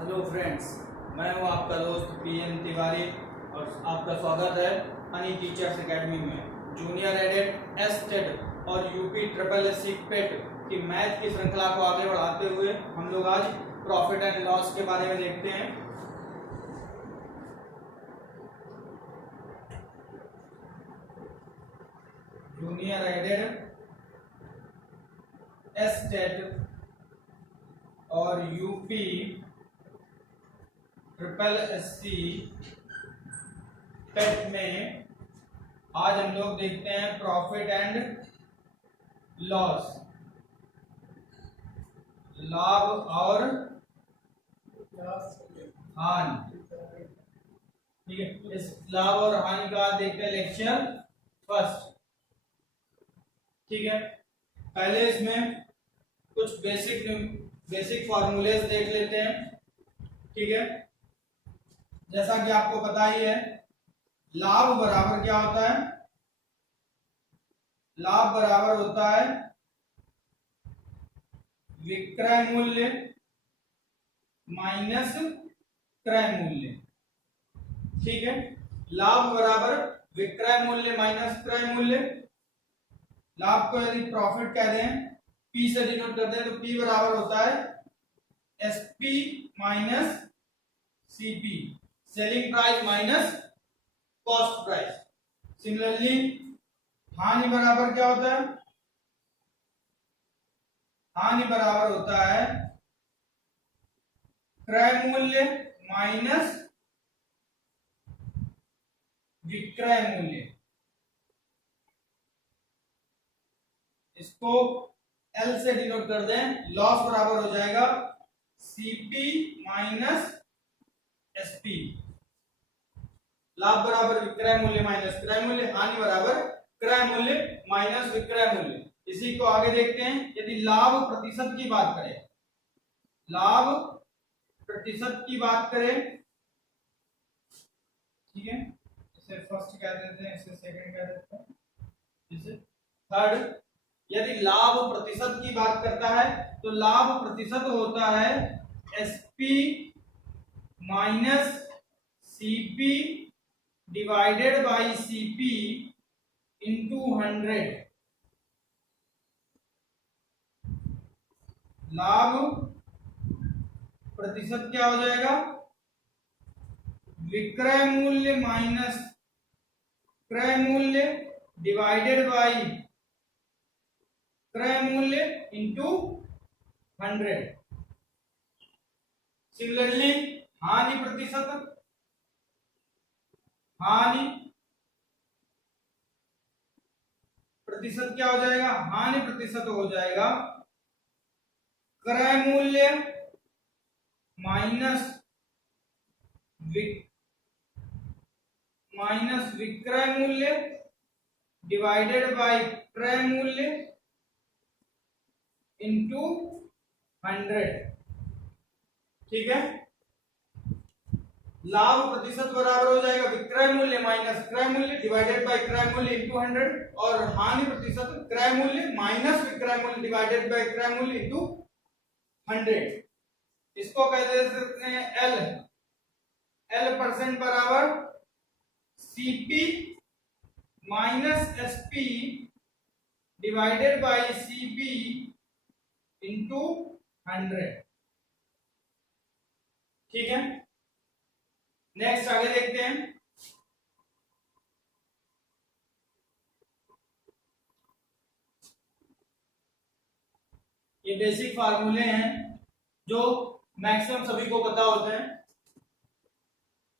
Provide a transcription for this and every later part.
Hello friends, मैं हूं आपका दोस्त पीएन तिवारी और आपका स्वागत है हनी टीचर्स एकेडमी में। जूनियर एडेड एसटेट और यूपी ट्रिपल एस पेट की मैथ की श्रृंखला को आगे बढ़ाते हुए हम लोग आज प्रॉफिट एंड लॉस के बारे में देखते हैं। जूनियर एडेड एसटेट और यूपी ट्रिपल एससी पेट में आज हम लोग देखते हैं प्रॉफिट एंड लॉस, लाभ और हानि। ठीक है, इस लाभ और हानि का आज देखते हैं लेक्चर फर्स्ट। ठीक है, पहले इसमें कुछ बेसिक फॉर्मूलेस देख लेते हैं। ठीक है, जैसा कि आपको पता ही है, लाभ बराबर क्या होता है? लाभ बराबर होता है विक्रय मूल्य माइनस क्रय मूल्य। ठीक है, लाभ बराबर विक्रय मूल्य माइनस क्रय मूल्य। लाभ को यदि प्रॉफिट कह दें, पी से डिनोट करते हैं, तो पी बराबर होता है SP minus CP, selling price minus cost price. Similarly हानि बराबर क्या होता है? हानि बराबर होता है क्रय मूल्य माइनस विक्रय मूल्य। इसको एल से डिनोट कर दें, लॉस बराबर हो जाएगा सीपी माइनस एसपी। लाभ बराबर विक्रय मूल्य माइनस क्रय मूल्य, हानि बराबर क्रय मूल्य माइनस विक्रय मूल्य। इसी को आगे देखते हैं। यदि लाभ प्रतिशत की बात करें, लाभ प्रतिशत की बात करें, ठीक है, इसे फर्स्ट कह देते हैं, इसे सेकंड कह देते हैं, इसे थर्ड। यदि लाभ प्रतिशत की बात करता है तो लाभ प्रतिशत होता है SP minus CP divided by CP into 100। लाभ प्रतिशत क्या हो जाएगा? विक्रय मूल्य माइनस क्रय मूल्य डिवाइडेड बाई क्रय मूल्य इंटू 100। सिमिलरली हानि प्रतिशत, हानि प्रतिशत क्या हो जाएगा? हानि प्रतिशत हो जाएगा क्रय मूल्य माइनस विक्रय मूल्य डिवाइडेड बाय क्रय मूल्य इंटू 100। ठीक है, लाभ प्रतिशत बराबर हो जाएगा विक्रय मूल्य माइनस क्रय मूल्य डिवाइडेड बाय क्रय मूल्य इंटू 100, और हानि प्रतिशत क्रय मूल्य माइनस विक्रय मूल्य डिवाइडेड बाय क्रय मूल्य इंटू 100। इसको कह देते हैं एल। एल परसेंट बराबर CP minus SP divided by CP into 100। ठीक है, नेक्स्ट आगे देखते हैं। ये बेसिक फार्मूले हैं जो मैक्सिमम सभी को पता होते हैं,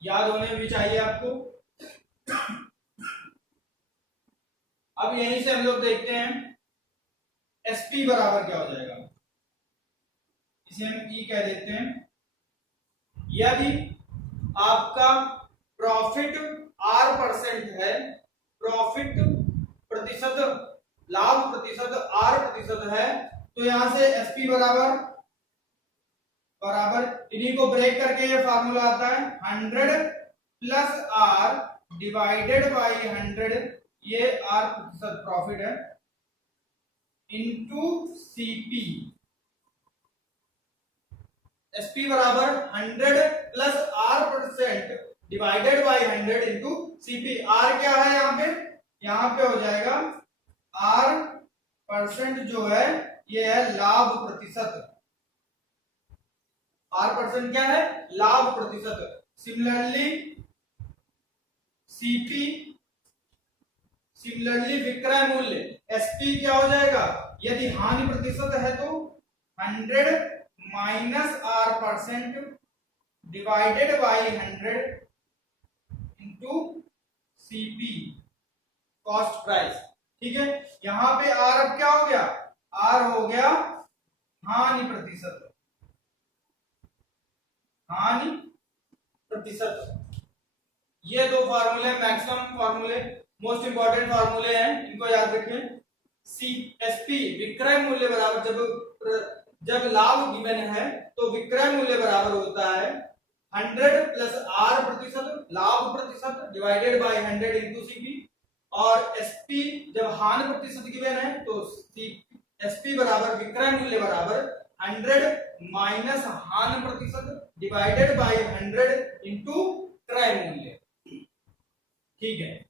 याद होने भी चाहिए आपको। अब यहीं से हम लोग देखते हैं एसपी बराबर क्या हो जाएगा। इसे हम ई कह देते हैं। यदि आपका प्रॉफिट आर परसेंट है, प्रॉफिट प्रतिशत, लाभ प्रतिशत आर प्रतिशत है, तो यहां से एसपी बराबर इन्हीं को ब्रेक करके ये फार्मूला आता है 100 प्लस आर डिवाइडेड बाई 100, ये आर प्रतिशत प्रॉफिट है, इंटू सीपी एसपी बराबर 100 plus R percent divided by 100 into CP. R क्या है यहाँ पे हो जाएगा आर परसेंट जो है ये है लाभ प्रतिशत। आर परसेंट क्या है? लाभ प्रतिशत। सिमिलरली सीपी, सिमिलरली विक्रय मूल्य एसपी क्या हो जाएगा? यदि हानि प्रतिशत है तो 100 minus are percent divided by 100 into CP cost price. ठीक है, यहां पे आर अब क्या हो गया? आर हो गया हानि प्रतिशत। हानि प्रतिशत। ये दो फार्मूले मैक्सिमम फार्मूले, मोस्ट इंपॉर्टेंट फार्मूले हैं, इनको याद रखें। सीएसपी विक्रय मूल्य बराबर जब लाभ गिवन है तो विक्रय मूल्य बराबर होता है 100 प्लस आर प्रतिशत लाभ प्रतिशत डिवाइडेड बाय 100 इंटू सीपी। और एसपी जब हानि प्रतिशत गिवन है तो एसपी बराबर विक्रय मूल्य बराबर 100 माइनस हानि प्रतिशत डिवाइडेड बाय 100 इंटू क्रय मूल्य। ठीक है,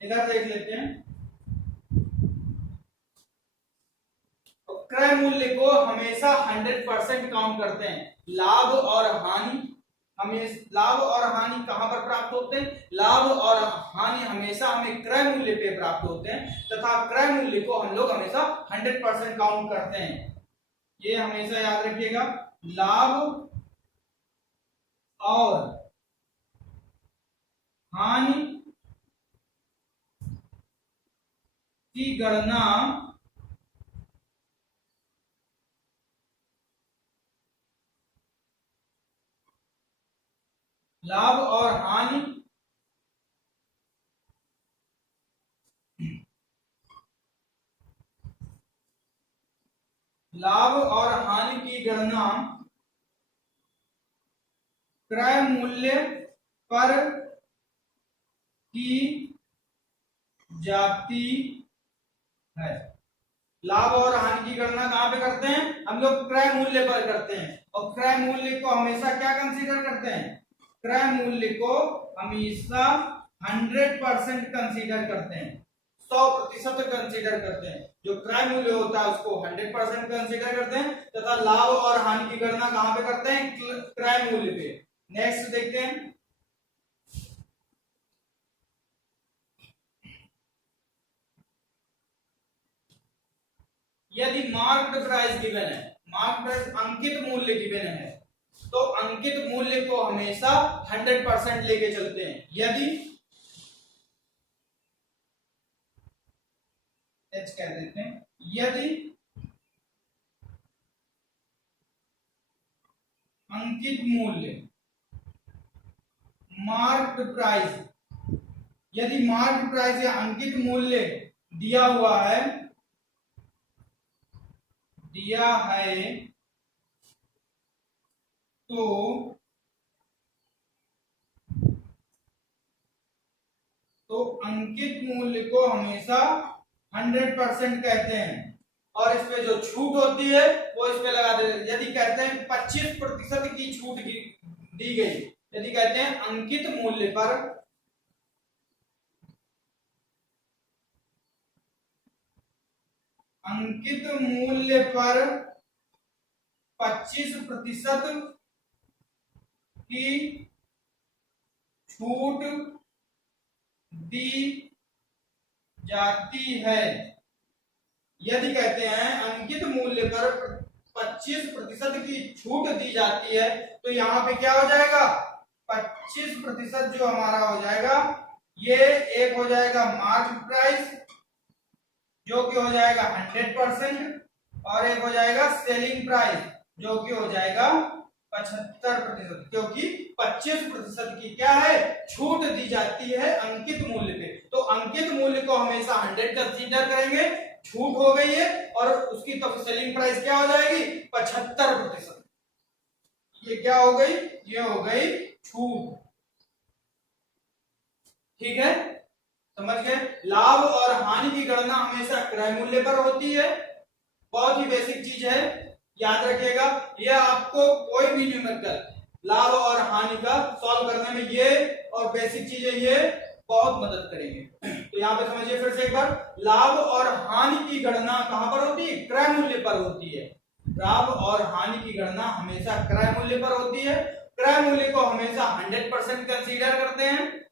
इधर देख लेते हैं। क्रय मूल्य को हमेशा 100% काउंट करते हैं। लाभ और हानि लाभ और हानि कहां पर प्राप्त होते हैं? लाभ और हानि हमेशा हमें क्रय मूल्य पे प्राप्त होते हैं तथा क्रय मूल्य को हम लोग हमेशा 100% काउंट करते हैं। ये हमेशा याद रखिएगा। लाभ और हानि की गणना लाभ और हानि की गणना क्रय मूल्य पर की जाती है। लाभ और हानि की गणना कहां पे करते हैं? हम लोग क्रय मूल्य पर करते हैं। और क्रय मूल्य को हमेशा क्या कंसीडर करते हैं? क्रय मूल्य को हमेशा 100% कंसीडर करते हैं, 100% कंसीडर करते हैं। जो क्रय मूल्य होता है उसको 100% कंसीडर करते हैं तथा लाभ और हानि की गणना कहां पे करते हैं? क्रय मूल्य पे। नेक्स्ट देखते हैं। यदि मार्क्ड प्राइस गिवन है, मार्क्ड प्राइस अंकित मूल्य गिवन है, तो अंकित मूल्य को हमेशा 100% लेके चलते हैं। यदि एच कह देते हैं, यदि अंकित मूल्य मार्क्ड प्राइस, यदि मार्क्ड प्राइस या अंकित मूल्य दिया हुआ है तो अंकित मूल्य को हमेशा 100% कहते हैं। और इस पे जो छूट होती है वो इस पे लगा देते हैं। यदि कहते हैं 25% की छूट दी गई, यदि कहते हैं अंकित मूल्य पर अंकित मूल्य पर 25% की छूट दी जाती है। यदि कहते हैं अंकित मूल्य पर 25% की छूट दी जाती है तो यहां पे क्या हो जाएगा? 25% जो हमारा हो जाएगा ये एक हो जाएगा मार्केट प्राइस जो कि हो जाएगा 100% और एक हो जाएगा सेलिंग प्राइस जो कि हो जाएगा 75%, क्योंकि 25% की क्या है? छूट दी जाती है अंकित मूल्य पे। तो अंकित मूल्य को हमेशा 100 कंसीडर करेंगे, छूट हो गई है और उसकी तो सेलिंग प्राइस क्या हो जाएगी? 75%। ये क्या हो गई? ये हो गई छूट। ठीक है, समझ गए? लाभ और हानि की गणना हमेशा क्रय मूल्य पर होती है। बहुत ही बेसिक चीज है, याद रखिएगा। यह आपको कोई भी न्यूमेरिकल लाभ और हानि का सॉल्व करने में ये और बेसिक चीजें ये बहुत मदद करेंगे। तो यहाँ पे समझिए फिर से एक बार, लाभ और हानि की गणना कहां पर होती है? क्रय मूल्य पर होती है। लाभ और हानि की गणना हमेशा क्रय मूल्य पर होती है। क्रय मूल्य को हमेशा 100% कंसीडर करते हैं।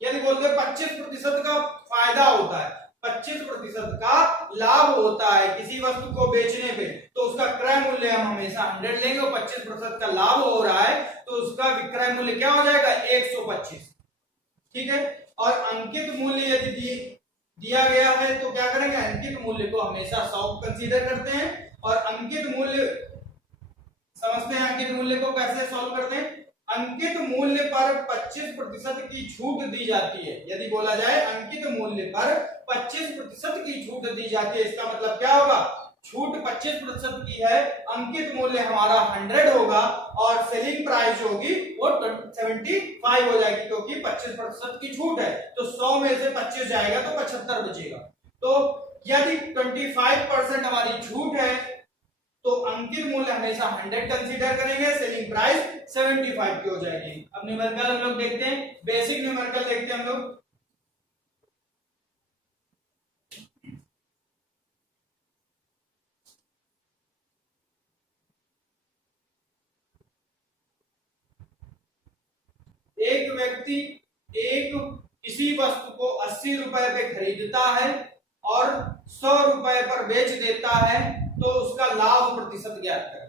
यदि बोलते हैं 25% का फायदा होता है, 25% का लाभ होता है किसी वस्तु को बेचने पे, तो उसका क्रय मूल्य हम हमेशा 100 लेंगे। और 25% का लाभ हो रहा है तो उसका विक्रय मूल्य क्या हो जाएगा? 125। ठीक है। और अंकित मूल्य यदि दिया गया है तो क्या करेंगे? अंकित मूल्य को हमेशा 100 कंसीडर करते हैं। और अंकित मूल्य समझते हैं, अंकित मूल्य को कैसे सॉल्व करते हैं? अंकित मूल्य पर 25% की छूट दी जाती है। यदि बोला जाए अंकित मूल्य पर 25% की छूट दी जाती है, इसका मतलब क्या होगा? छूट 25% की है, अंकित मूल्य हमारा 100 होगा और सेलिंग प्राइस होगी वो 75 हो जाएगी, क्योंकि 25% की छूट है। तो 100 में से 25 जाएगा तो 75 बचेगा। तो यदि 25% हमारी छूट है तो अंकित मूल्य हमेशा 100 कंसीडर करेंगे, सेलिंग प्राइस 75 की हो जाएगी। अब न्यूमेरिकल हम लोग देखते हैं, बेसिक न्यूमेरिकल देखते हैं हम लोग। एक व्यक्ति किसी वस्तु को 80 रुपए पे खरीदता है और 100 रुपए पर बेच देता है, तो उसका लाभ प्रतिशत ज्ञात करें।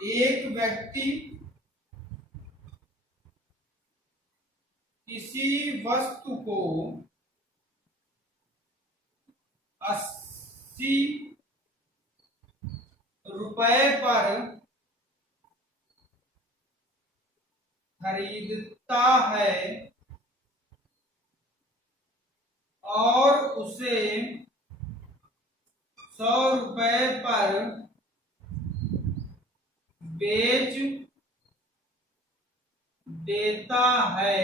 एक व्यक्ति किसी वस्तु को 80 रुपए पर खरीदता है और उसे 100 रुपए पर बेच देता है,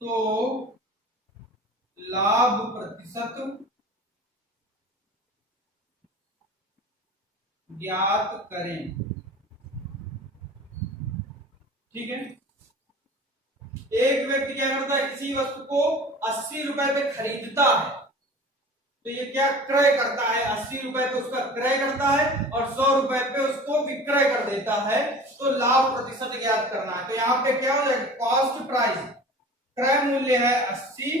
तो लाभ प्रतिशत ज्ञात करें। ठीक है। एक व्यक्ति क्या करता है? किसी वस्तु को 80 रुपए पे खरीदता है, तो ये क्या क्रय करता है? 80 रुपए पे उसका क्रय करता है और 100 रुपए पे उसको विक्रय कर देता है, तो लाभ प्रतिशत ज्ञात करना है। तो यहाँ पे क्या हो जाएगा? कॉस्ट प्राइस, क्रय मूल्य है 80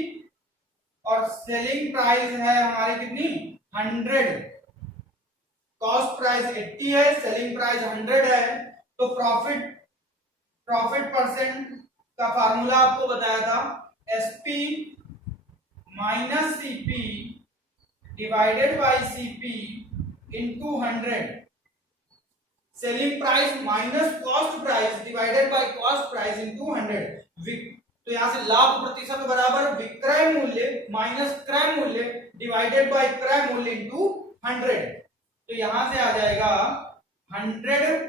और सेलिंग प्राइस है हमारी कितनी? 100। कॉस्ट प्राइस 80 है, सेलिंग प्राइस 100 है। तो प्रॉफिट परसेंट का फार्मूला आपको बताया था, SP minus CP divided by CP into 100। Selling price minus cost price divided by cost price into 100। तो यहां से लाभ प्रतिशत बराबर विक्रय मूल्य माइनस क्रय मूल्य डिवाइडेड बाय क्रय मूल्य इंटू 100। तो यहां से आ जाएगा 100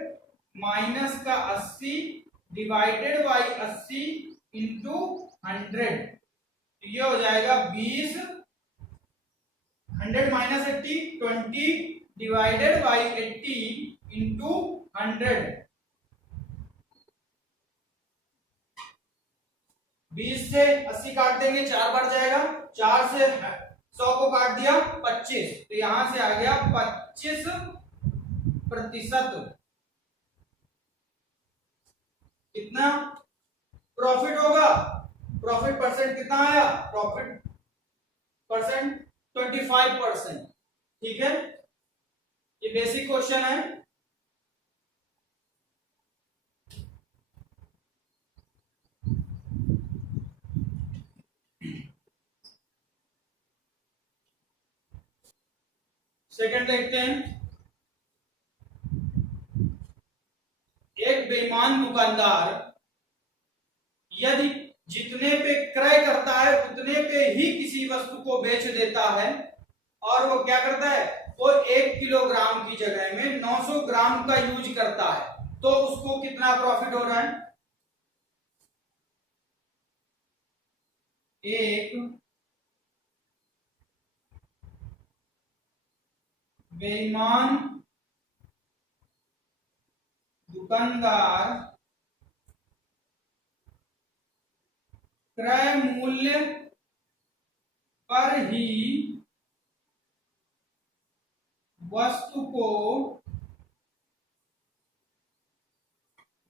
माइनस का 80 डिवाइडेड बाय 80 इंटू 100। ये हो जाएगा 20। 100 माइनस 80 20 डिवाइडेड बाय 80 इंटू 100। 20 से 80 काट देंगे, 4 बढ़ जाएगा। 4 से 100 को काट दिया 25, तो यहां से आ गया 25%। कितना प्रॉफिट होगा? प्रॉफिट परसेंट कितना आया? Profit percent 25%। ठीक है, ये बेसिक क्वेश्चन है। सेकंड देखते हैं। एक बेईमान दुकानदार यदि जितने पे क्रय करता है उतने पे ही किसी वस्तु को बेच देता है, और वो क्या करता है? वो 1 किलोग्राम की जगह में 900 ग्राम का यूज करता है, तो उसको कितना प्रॉफिट हो रहा है? एक बेईमान दुकानदार क्रय मूल्य पर ही वस्तु को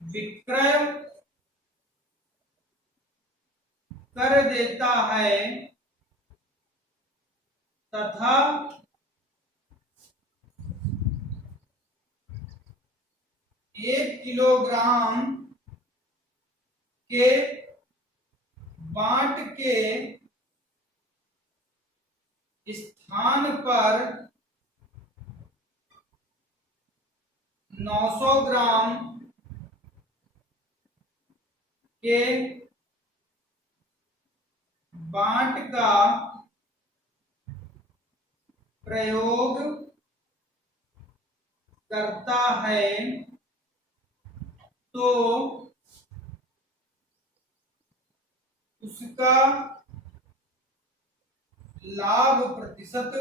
विक्रय कर देता है तथा 1 किलोग्राम के बाट के स्थान पर 900 ग्राम के बाट का प्रयोग करता है तो उसका लाभ प्रतिशत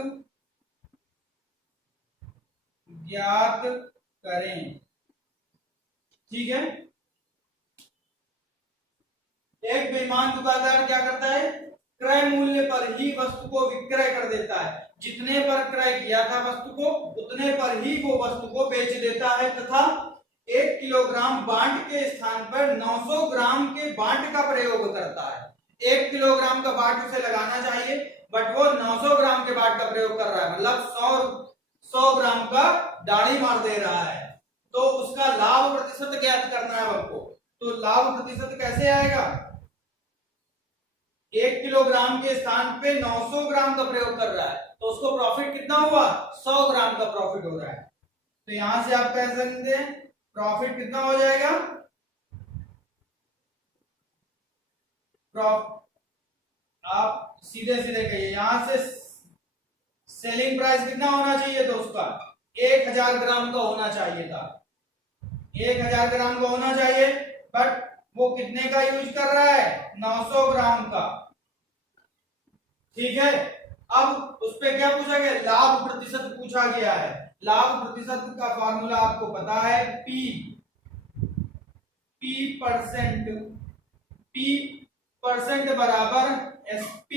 ज्ञात करें। ठीक है, एक बेईमान दुकानदार क्या करता है? क्रय मूल्य पर ही वस्तु को विक्रय कर देता है। जितने पर क्रय किया था वस्तु को उतने पर ही वो वस्तु को बेच देता है तथा 1 किलोग्राम बाट के स्थान पर 900 ग्राम के बाट का प्रयोग करता है। 1 किलोग्राम का बाट उसे लगाना चाहिए बट वो 900 ग्राम के बाट का प्रयोग कर रहा है, मतलब 100 ग्राम का दाढ़ी मार दे रहा है। तो उसका लाभ प्रतिशत ज्ञात करना है हमको। तो लाभ प्रतिशत कैसे आएगा? 1 किलोग्राम के स्थान पे 900 ग्राम का प्रयोग कर रहा है तो उसको प्रॉफिट कितना हुआ? 100 ग्राम का प्रॉफिट हो रहा है। तो यहां से आप कह सकते हैं प्रॉफिट कितना हो जाएगा? आप सीधे सीधे कहिए, यहां से सेलिंग प्राइस कितना होना चाहिए? तो उसका 1000 ग्राम का होना चाहिए था, 1000 ग्राम का होना चाहिए, बट वो कितने का यूज कर रहा है? 900 ग्राम का। ठीक है, अब उस पे क्या पूछा गया? लाभ प्रतिशत पूछा गया है। लाभ प्रतिशत का फार्मूला आपको पता है, P परसेंट बराबर SP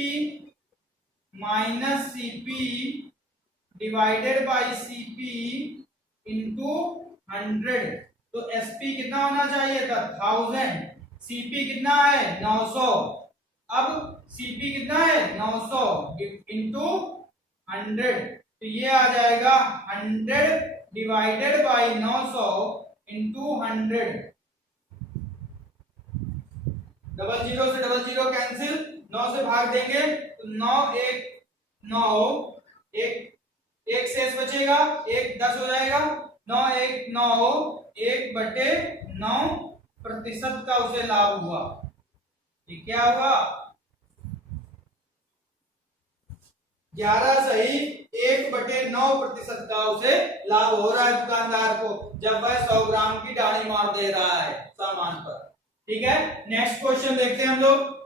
minus CP divided by CP into 100। तो एसपी कितना होना चाहिए था? 1000। सीपी कितना है? 900। अब सीपी कितना है? 900 इंटू 100, तो ये आ जाएगा 100 divided by 900 into 100। Double zero से डबल जीरो कैंसिल, 9 से भाग देंगे तो 9 1 9, एक शेष बचेगा, 1 10 हो जाएगा, 9 1 9, 1/9 प्रतिशत का उसे लाभ हुआ। ये क्या हुआ? 11 सही 1/9 प्रतिशत का उसे लाभ हो रहा है दुकानदार को जब वह 100 ग्राम की दाढ़ी मार दे रहा है सामान पर। ठीक है, नेक्स्ट क्वेश्चन देखते हैं हम लोग।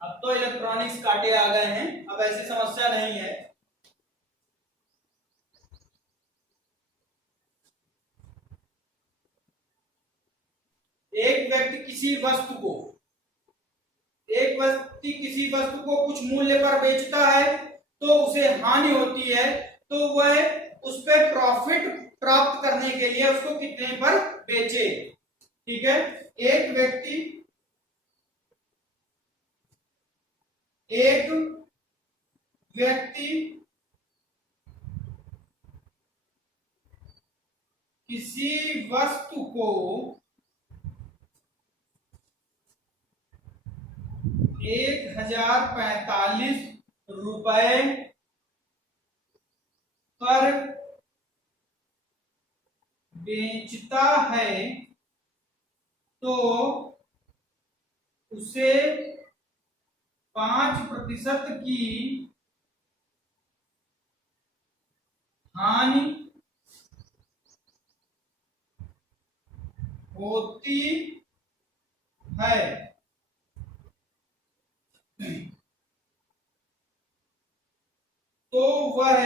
अब तो इलेक्ट्रॉनिक्स कांटे आ गए हैं, अब ऐसी समस्या नहीं है। एक व्यक्ति किसी वस्तु को कुछ मूल्य पर बेचता है तो उसे हानि होती है, तो वह उस पर प्रॉफिट प्राप्त करने के लिए उसको कितने पर बेचे। ठीक है, एक व्यक्ति किसी वस्तु को 1045 रुपए पर बेचता है तो उसे 5% की हानि होती है। तो वह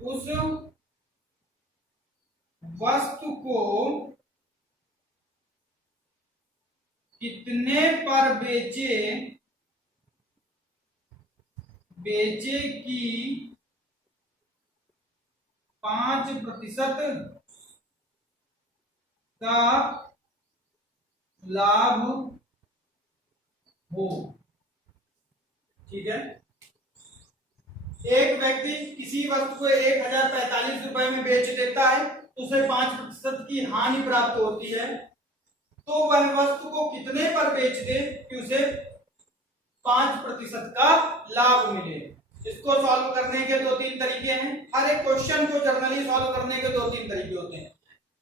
उस वस्तु को कितने पर बेचे कि 5% का लाभ हो। ठीक है, एक व्यक्ति किसी वस्तु को 1045 रुपए में बेच देता है तो उसे 5% की हानि प्राप्त होती है। तो वह वस्तु को कितने पर बेच दे कि उसे 5% का लाभ मिले। इसको सॉल्व करने के 2-3 तरीके हैं। हर एक क्वेश्चन को जनरली सॉल्व करने के 2-3 तरीके होते हैं।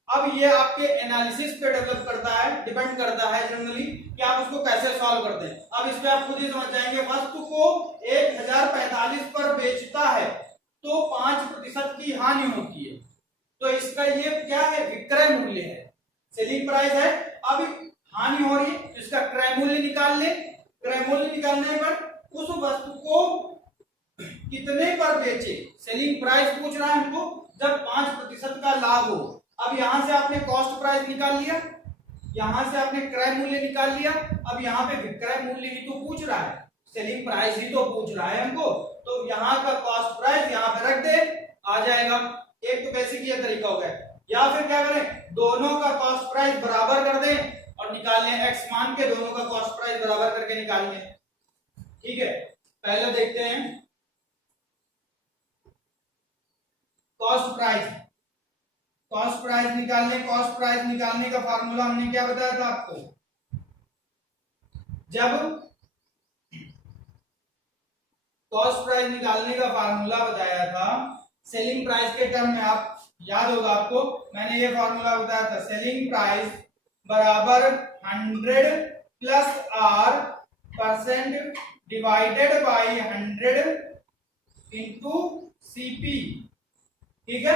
अब ये आपके एनालिसिस पे डेवलप करता है, डिपेंड करता है जनरली कि आप उसको कैसे सॉल्व करते हैं। अब इस पे आप खुद ही समझ जाएंगे। वस्तु को 1045 पर बेचता है तो 5% की हानि होती है। तो इसका ये क्या है, विक्रय मूल्य है, सेलिंग प्राइस है। अब हानि हो रही है तो इसका क्रय मूल्य निकाल ले। क्रय मूल्य निकालने पर उस वस्तु को कितने पर बेचे, सेलिंग प्राइस पूछ रहा है हमको, जब 5% का लाभ हो। अब यहां से आपने कॉस्ट प्राइस निकाल लिया, यहां से आपने क्रय मूल्य निकाल लिया। अब यहाँ पे विक्रय मूल्य ही तो पूछ रहा है, सेलिंग प्राइस ही तो पूछ रहा है हमको। तो यहाँ का कॉस्ट प्राइस यहाँ पे रख दे, आ जाएगा। एक तो बेसिक ये तरीका हो गया। या फिर क्या करें, दोनों का कॉस्ट प्राइस बराबर कर दें और निकाल लें, एक्स मान के दोनों का कॉस्ट प्राइस बराबर करके निकाल लें। ठीक है, पहले देखते हैं कॉस्ट प्राइस। कॉस्ट प्राइस निकालने का फार्मूला हमने क्या बताया था आपको, जब कॉस्ट प्राइस निकालने का फार्मूला बताया था सेलिंग प्राइस के टर्म में। आप याद होगा आपको, मैंने ये फार्मूला बताया था, सेलिंग प्राइस बराबर 100 plus R percent divided by 100 into CP. ठीक है,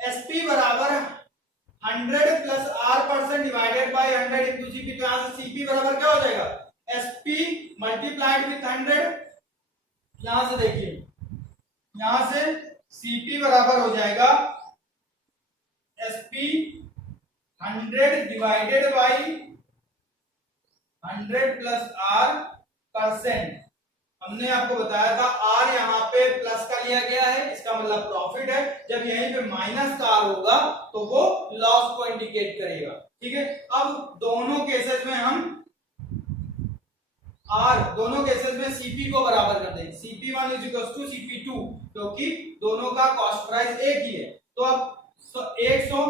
एसपी बराबर 100 plus R percent divided by 100 into CP. तो यहां से सीपी बराबर क्या हो जाएगा, एसपी मल्टीप्लाइड विथ 100। यहां से देखिए, यहां से सीपी बराबर हो जाएगा SP 100 divided by 100 plus R percent. हमने आपको बताया था आर यहाँ पे प्लस का लिया गया है, इसका मतलब प्रॉफिट है। जब यहीं पे माइनस का आर होगा तो वो लॉस को इंडिकेट करेगा। ठीक है, अब दोनों केसेस में हम दोनों केसेस में सीपी को बराबर कर देंगे, CP1 is equal to CP2, क्योंकि दोनों का कॉस्ट प्राइस एक ही है। तो अब 100,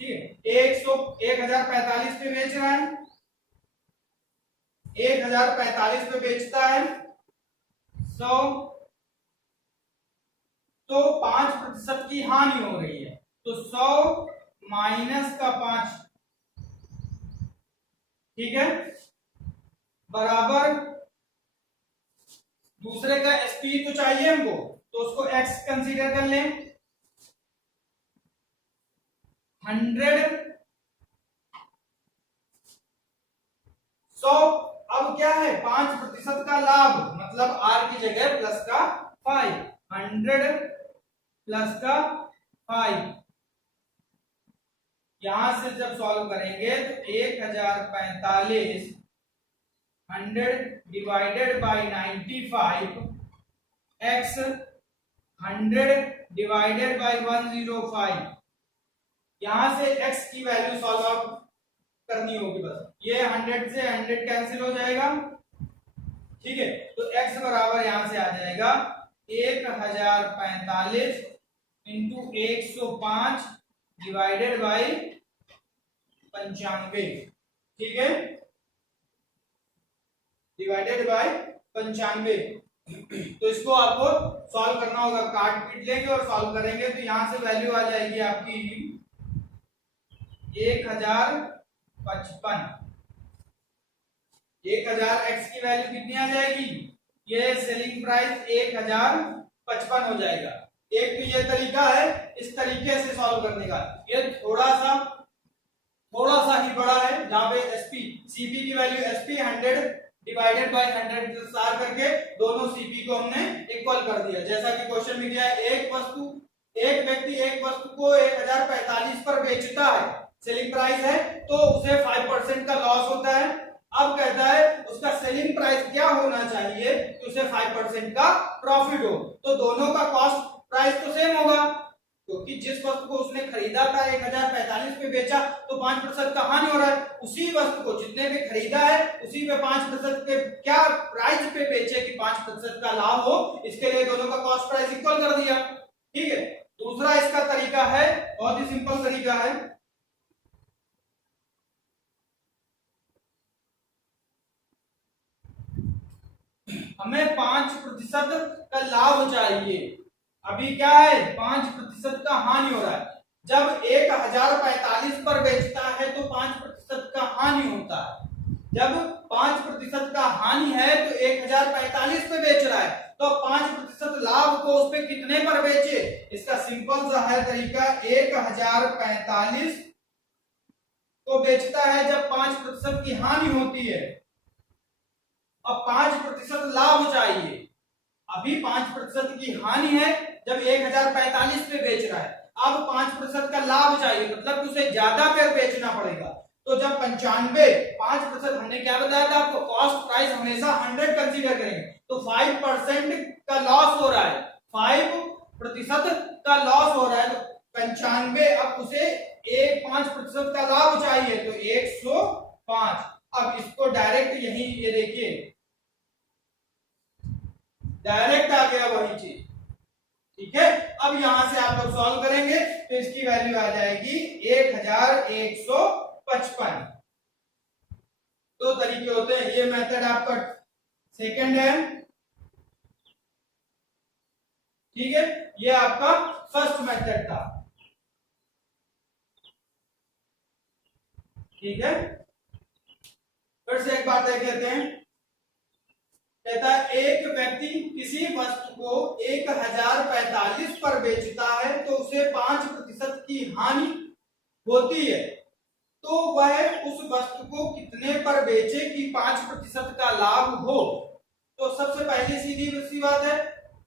ठीक है, 1045 पे बेच रहा है, 1045 पे बेचता है 100, तो 5% की हानि हो रही है। तो 100 माइनस का 5, ठीक है, बराबर दूसरे का एसपी तो चाहिए हमको, तो उसको एक्स कंसीडर कर लें। 100 100, अब क्या है, 5% का लाभ, मतलब आर की जगह प्लस का 5, 100 प्लस का 5। यहां से जब सॉल्व करेंगे तो 1045 100 divided by 95 x 100 divided by 105। यहां से x की वैल्यू सॉल्व आउट करनी होगी बस। ये 100 से 100 कैंसिल हो जाएगा। ठीक है, तो x बराबर यहां से आ जाएगा 1045 इंटू 105 डिवाइडेड बाई 95। ठीक है, डिवाइडेड बाई 95। तो इसको आपको सॉल्व करना होगा, काट पीट लेंगे और सॉल्व करेंगे। तो यहां से वैल्यू आ जाएगी आपकी 1055। 1000 एक्स की वैल्यू कितनी आ जाएगी, ये सेलिंग प्राइस 1055 हो जाएगा। एक तो ये तरीका है इस तरीके से सॉल्व करने का, ये थोड़ा सा ही बड़ा है, जहां पे एसपी सीपी की वैल्यू एसपी 100 डिवाइडेड बाय 100 सार करके दोनों सीपी को हमने इक्वल कर दिया। जैसा कि क्वेश्चन में दिया है, एक व्यक्ति एक वस्तु को 1045 पर बेचता है, सेलिंग प्राइस है, तो उसे 5% का लॉस होता है। अब कहता है उसका सेलिंग प्राइस क्या होना चाहिए कि उसे 5% का प्रॉफिट हो। तो दोनों का कॉस्ट प्राइस तो सेम होगा, क्योंकि जिस वस्तु को उसने खरीदा था 1045 पे बेचा, तो 5% का हानि हो रहा है। उसी वस्तु को जितने पे खरीदा है उसी पे 5% के क्या प्राइस पे बेचे कि 5% का लाभ हो, इसके लिए दोनों का कॉस्ट प्राइस इक्वल कर दिया। ठीक है। दूसरा इसका तरीका है, बहुत ही सिंपल तरीका है। हमें 5% का लाभ चाहिए, अभी क्या है 5% का हानि हो रहा है। जब 1045 पर बेचता है तो 5% का हानि होता है। जब 5% का हानि है तो 1045 पे बेच रहा है, तो 5% लाभ को उस पे कितने पर बेचे, इसका सिंपल सा है तरीका, 1045 को बेचता है जब 5% की हानि होती है। अब 5% लाभ चाहिए, अभी 5% की हानि है जब 1045 पे बेच रहा है, अब 5% का लाभ चाहिए, मतलब उसे ज्यादा पे बेचना पड़ेगा। तो जब 5% हमने क्या बताया था आपको, कॉस्ट प्राइस हमेशा 100 कंसीडर करेंगे, तो 5% का लॉस हो रहा है, 5% का लॉस हो रहा है, तो 95, अब उसे 5% का लाभ चाहिए, तो 105। अब इसको डायरेक्ट यही ये देखिए डायरेक्ट आ गया वही चीज। ठीक है। अब यहां से आप लोग सॉल्व करेंगे तो इसकी वैल्यू आ जाएगी 1155। दो तरीके होते हैं, ये मेथड आपका सेकंड है, ठीक है, ये आपका फर्स्ट मेथड था। ठीक है, फिर से एक बात देख लेते हैं। कहता है एक व्यक्ति किसी वस्तु को 1045 पर बेचता है तो उसे 5% की हानि होती है, तो वह उस वस्तु को कितने पर बेचे कि 5% का लाभ हो। तो सबसे पहले सीधी सी बात है,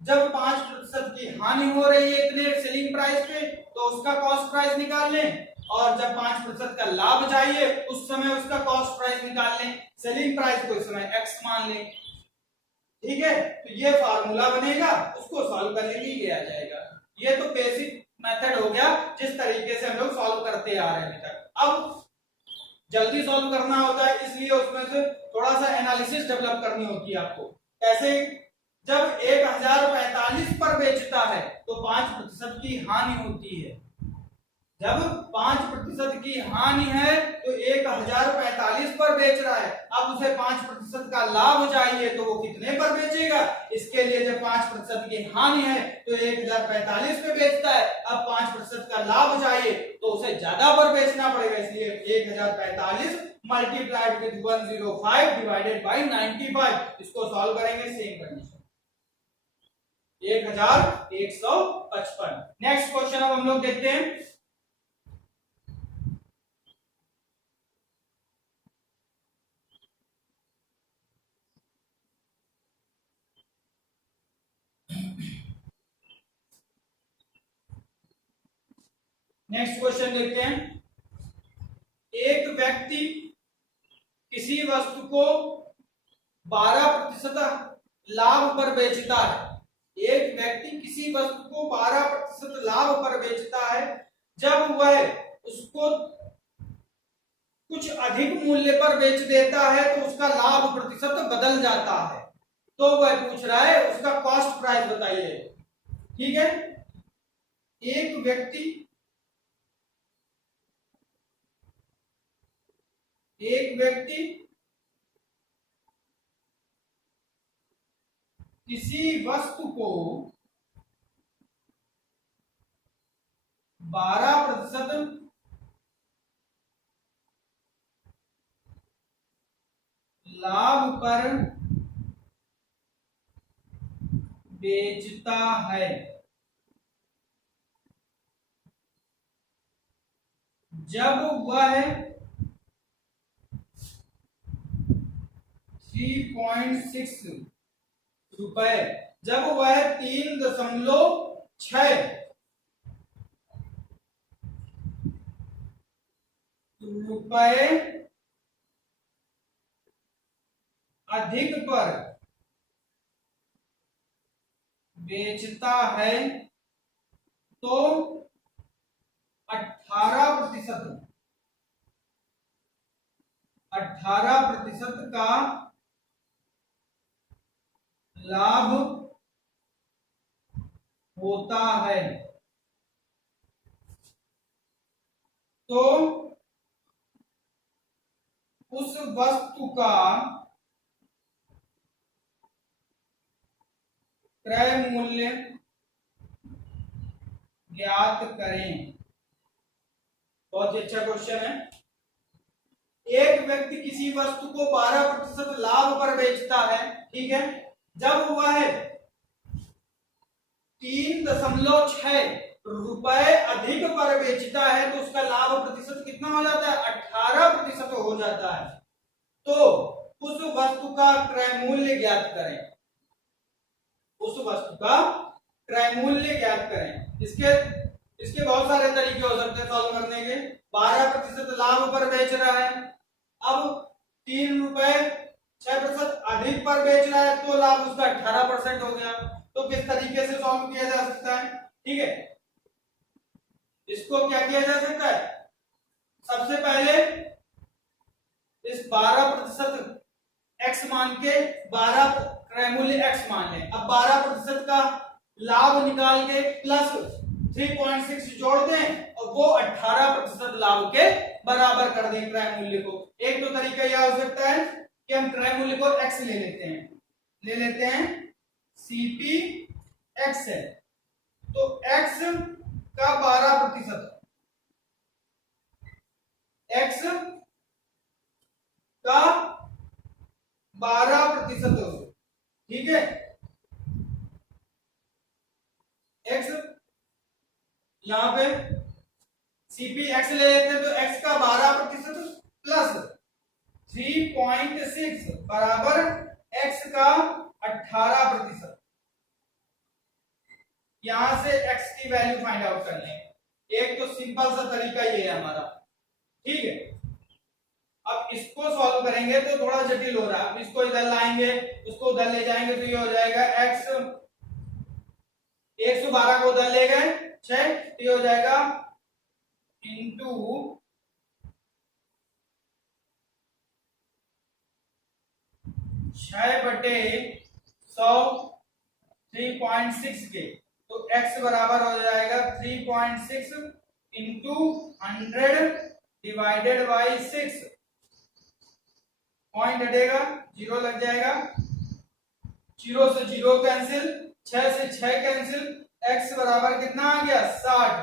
जब 5% की हानि हो रही है इतने सेलिंग प्राइस पे, तो उसका कॉस्ट प्राइस निकाल लें, और जब 5% का लाभ चाहिए उस समय उसका कॉस्ट प्राइस निकाल लें। सेलिंग प्राइस को इस समय एक्स मान लें। ठीक है, तो ये फार्मूला बनेगा, उसको सॉल्व करने के लिए आ जाएगा। ये तो बेसिक मेथड हो गया जिस तरीके से हम लोग सॉल्व करते आ रहे हैं अभी तक। अब जल्दी सॉल्व करना होता है, इसलिए उसमें से थोड़ा सा एनालिसिस डेवलप करनी होती है आपको। कैसे, जब 1045 पर बेचता है तो 5% की हानि होती है। जब 5% की हानि है तो 1045 पर बेच रहा है, अब उसे 5% का लाभ चाहिए, तो वो कितने पर बेचेगा, इसके लिए जब 5% की हानि है तो 1045 पे बेचता है, अब 5% का लाभ चाहिए तो उसे ज्यादा पर बेचना पड़ेगा, इसलिए 1045 मल्टीप्लाइड विद 105 डिवाइडेड बाई 95। इसको सॉल्व करेंगे सेम कंडीशन 1155। नेक्स्ट क्वेश्चन अब हम लोग देखते हैं। नेक्स्ट क्वेश्चन देखते हैं। एक व्यक्ति किसी वस्तु को 12% लाभ पर बेचता है। एक व्यक्ति किसी वस्तु को 12% लाभ पर बेचता है, जब वह उसको कुछ अधिक मूल्य पर बेच देता है तो उसका लाभ प्रतिशत बदल जाता है। तो वह पूछ रहा है उसका कॉस्ट प्राइस बताइए। ठीक है, एक व्यक्ति किसी वस्तु को 12% लाभ पर बेचता है, जब वह 3.6 रुपए, जब वह 3.6 रुपए अधिक पर बेचता है तो 18% का लाभ होता है। तो उस वस्तु का क्रय मूल्य ज्ञात करें। बहुत ही अच्छा क्वेश्चन है। एक व्यक्ति किसी वस्तु को 12% लाभ पर बेचता है, ठीक है, जब वह 3.6 रुपए अधिक पर बेचता है तो उसका लाभ प्रतिशत कितना हो जाता है? 18% हो जाता है। तो उस वस्तु का क्रय मूल्य ज्ञात करें, उस वस्तु का क्रय मूल्य ज्ञात करें। इसके बहुत सारे तरीके हो सकते हैं सॉल्व करने के। 12% लाभ पर बेच रहा है, अब 3.6% अधिक पर बेच रहा है तो लाभ उसका 18% हो गया। तो किस तरीके से सॉल्व किया जा सकता है? ठीक है, इसको क्या किया जा सकता है? सबसे पहले इस 12% x मान के 12 क्रय मूल्य x मान लें। अब 12% का लाभ निकाल के प्लस 3.6 जोड़ दें और वो 18% लाभ के बराबर कर दें क्रय मूल्य को। एक तो तरीका यह हो सकता है कि हम क्रय मूल्य को x ले लेते हैं CP x है, तो x का 12%, x का 12%, ठीक है, x यहां पे CP x ले लेते हैं तो x का 12% प्लस 3.6 बराबर x का 18%। यहां से x की वैल्यू फाइंड आउट कर लेंगे। एक तो सिंपल सा तरीका ये है हमारा, ठीक है। अब इसको सॉल्व करेंगे तो थोड़ा जटिल हो रहा है। अब इसको इधर लाएंगे, उसको उधर ले जाएंगे तो ये हो जाएगा x 112 को उधर ले गए 6, तो ये हो जाएगा इंटू 6/100 3.6 के, तो x बराबर हो जाएगा 3.6 इंटू 100 डिवाइडेड बाई 6। पॉइंट हटेगा, 0 लग जाएगा, 0 से 0 कैंसिल, 6 से 6 कैंसिल, x बराबर कितना आ गया? 60।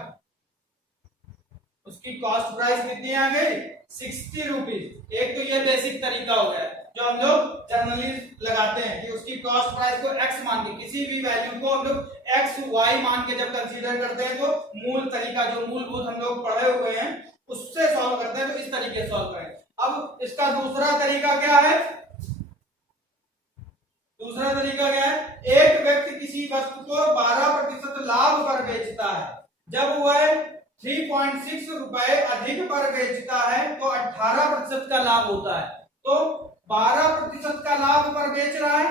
उसकी कॉस्ट प्राइस कितनी आ गई? 60 रुपीज। एक तो ये बेसिक तरीका हो गया जो हम लोग जनरली लगाते हैं कि उसकी कॉस्ट प्राइस को x मान के, किसी भी वैल्यू को हम लोग x y मान के जब कंसीडर करते हैं तो मूल तरीका जो मूलभूत हम लोग पढ़े हुए हैं उससे सॉल्व करते हैं। तो इस तरीके से सॉल्व करें। अब इसका दूसरा तरीका क्या है? दूसरा तरीका क्या है? एक व्यक्ति किसी वस्तु को 12% लाभ पर बेचता है, जब वह 3.6 रुपए अधिक पर बेचता है तो 18% का लाभ होता है। तो 12% का लाभ पर बेच रहा है,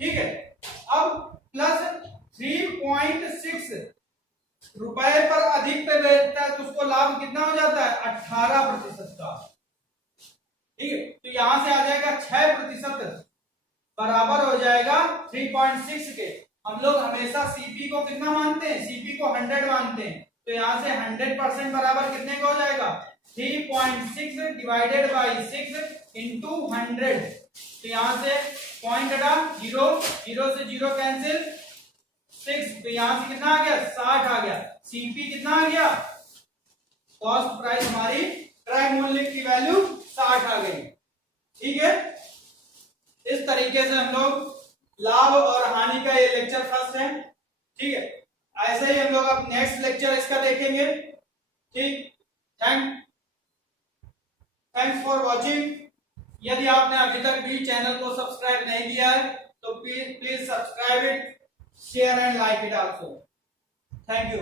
ठीक है। अब प्लस 3.6 रुपए पर अधिक पे बेचता है तो उसको लाभ कितना हो जाता है? 18% का, ठीक है। तो यहां से आ जाएगा 6% बराबर हो जाएगा 3.6 के। हम लोग हमेशा सीपी को कितना मानते हैं? सीपी को 100 मानते हैं, तो यहां से 100% बराबर कितने का हो जाएगा? 3.6 डिवाइडेड बाई 6 इंटू 100। तो यहां से पॉइंट हटा, 0 0 से 0 कैंसिल, 6। तो यहां से कितना आ गया, 60 आ गया। सीपी कितना आ गया, कॉस्ट प्राइस हमारी क्रय मूल्य की वैल्यू 60 आ गई। ठीक है, इस तरीके से हम लोग लाभ और हानि का ये लेक्चर फर्स्ट है। ठीक है, ऐसे ही हम लोग अब नेक्स्ट लेक्चर इसका देखेंगे। ठीक, थैंक्स फॉर वॉचिंग। यदि आपने अभी तक भी चैनल को सब्सक्राइब नहीं किया है तो please subscribe it, share and like it also. Thank you.